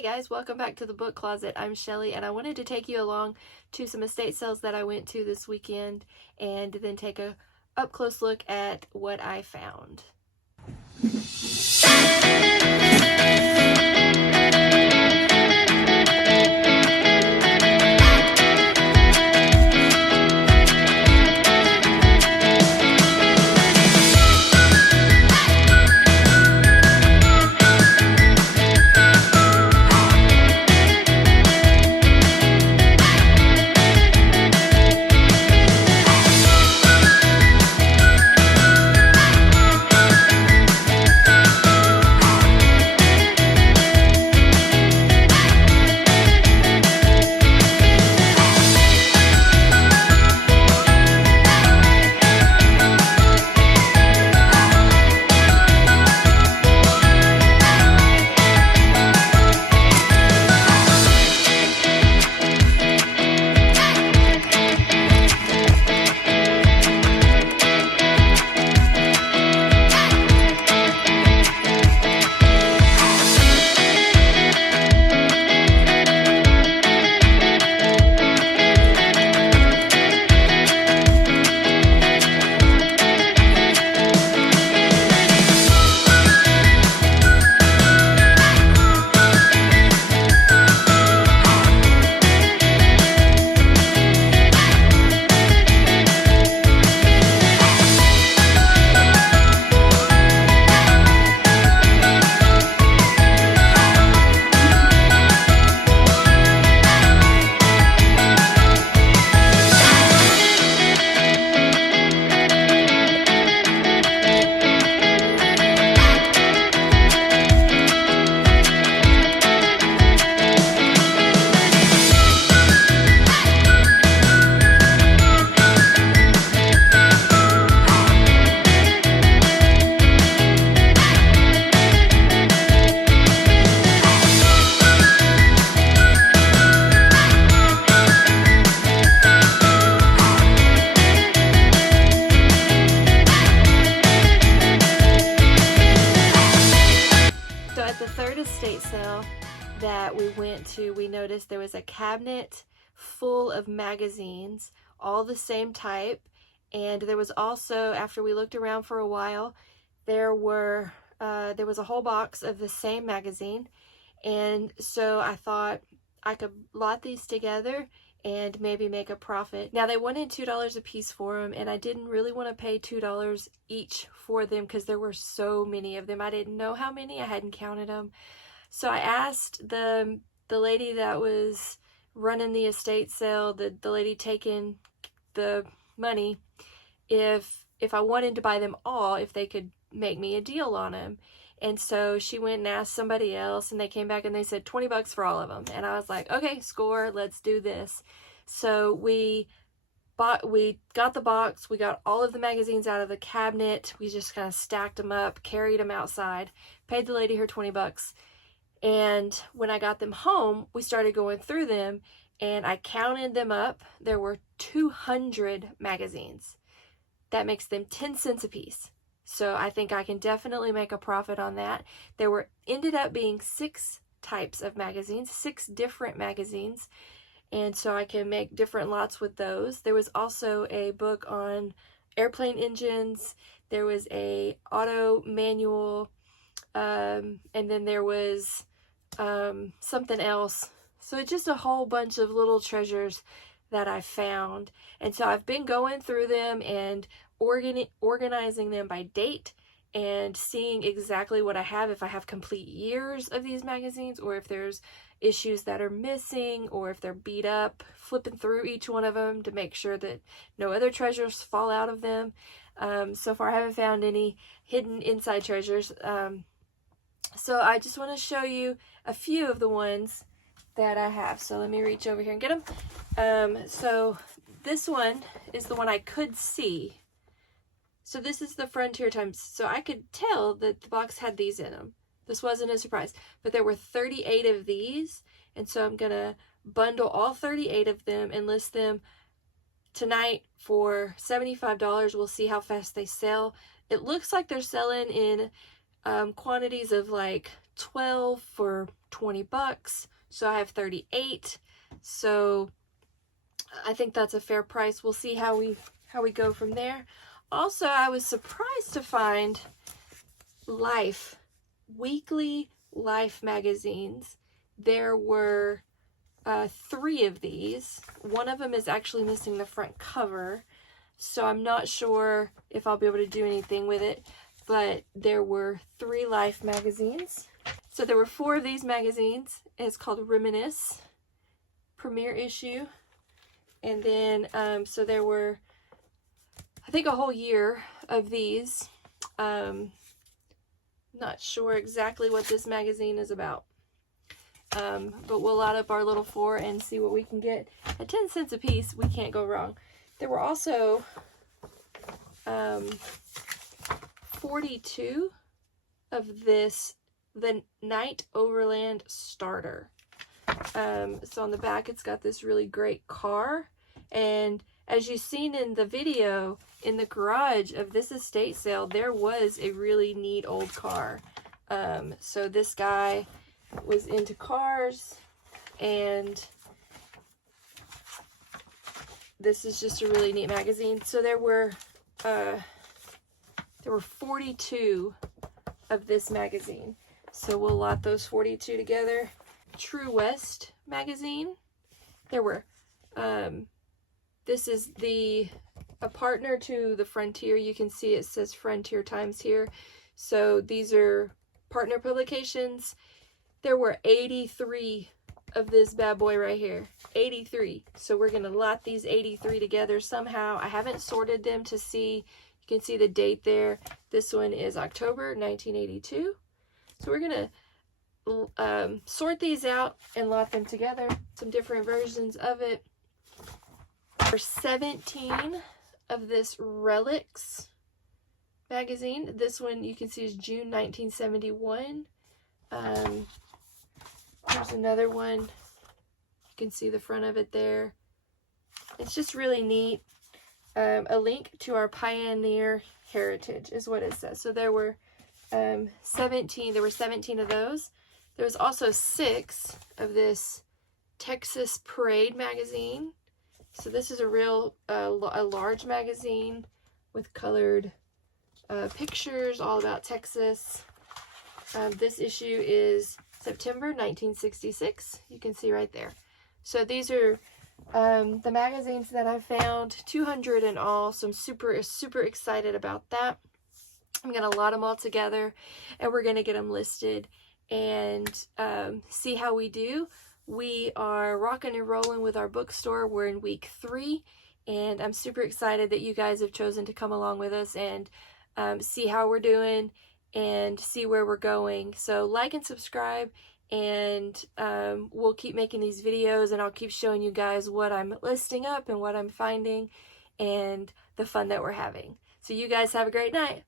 Hey guys, welcome back to the book closet. I'm Shelly, and I wanted to take you along to some estate sales that I went to this weekend and then take a up close look at what I found. The third estate sale that we went to, we noticed there was a cabinet full of magazines, all the same type, and there was also, after we looked around for a while, there was a whole box of the same magazine, and so I thought I could lot these together and maybe make a profit. Now they wanted $2 a piece for them, and I didn't really want to pay $2 each for them because there were so many of them. I didn't know how many, I hadn't counted them. So I asked the lady that was running the estate sale, the lady taking the money, if I wanted to buy them all, if they could make me a deal on them. And so she went and asked somebody else, and they came back and they said $20 for all of them. And I was like, okay, score, let's do this. So we got the box, we got all of the magazines out of the cabinet, we just kind of stacked them up, carried them outside, paid the lady her $20. And when I got them home, we started going through them, and I counted them up. There were 200 magazines. That makes them 10 cents a piece. So I think I can definitely make a profit on that. There ended up being 6 types of magazines, 6 different magazines, and so I can make different lots with those. There was also a book on airplane engines. There was a auto manual, and then there was something else. So it's just a whole bunch of little treasures that I found. And so I've been going through them and organizing them by date and seeing exactly what I have, if I have complete years of these magazines, or if there's issues that are missing, or if they're beat up, flipping through each one of them to make sure that no other treasures fall out of them. So far I haven't found any hidden inside treasures. So I just want to show you a few of the ones that I have. So let me reach over here and get them. So this one is the one I could see. So this is the Frontier Times. So I could tell that the box had these in them. This wasn't a surprise, but there were 38 of these. And so I'm going to bundle all 38 of them and list them tonight for $75. We'll see how fast they sell. It looks like they're selling in quantities of like 12 for 20 bucks. So I have 38. So I think that's a fair price. We'll see how we go from there. Also, I was surprised to find weekly Life magazines. There were 3 of these. One of them is actually missing the front cover, so I'm not sure if I'll be able to do anything with it, but there were 3 Life magazines. So there were 4 of these magazines. It's called Reminisce, premiere issue. And then, so there were, I think, a whole year of these. Not sure exactly what this magazine is about. But we'll lot up our little 4 and see what we can get. At 10 cents a piece, we can't go wrong. There were also 42 of this, the Night Overland Starter. So on the back, it's got this really great car. And as you've seen in the video, in the garage of this estate sale, there was a really neat old car. So this guy was into cars, and this is just a really neat magazine. So there were 42 of this magazine. So we'll lot those 42 together. True West magazine. There were, this is a partner to the Frontier. You can see it says Frontier Times here. So these are partner publications. There were 83 of this bad boy right here. 83. So we're going to lot these 83 together somehow. I haven't sorted them to see. You can see the date there. This one is October 1982. So we're going to sort these out and lot them together. Some different versions of it. For 17 of this Relics magazine. This one you can see is June 1971. There's another one. You can see the front of it there. It's just really neat. A link to our pioneer heritage is what it says. So there were 17. There were 17 of those. There was also 6 of this Texas Parade magazine. So this is a real a large magazine with colored pictures all about Texas. This issue is September 1966. You can see right there. So these are the magazines that I found, 200 in all. So I'm super excited about that. I'm going to lot them all together, and we're going to get them listed and see how we do. We are rocking and rolling with our bookstore. We're in week 3, and I'm super excited that you guys have chosen to come along with us and see how we're doing and see where we're going. So like and subscribe, and we'll keep making these videos, and I'll keep showing you guys what I'm listing up and what I'm finding and the fun that we're having. So you guys have a great night.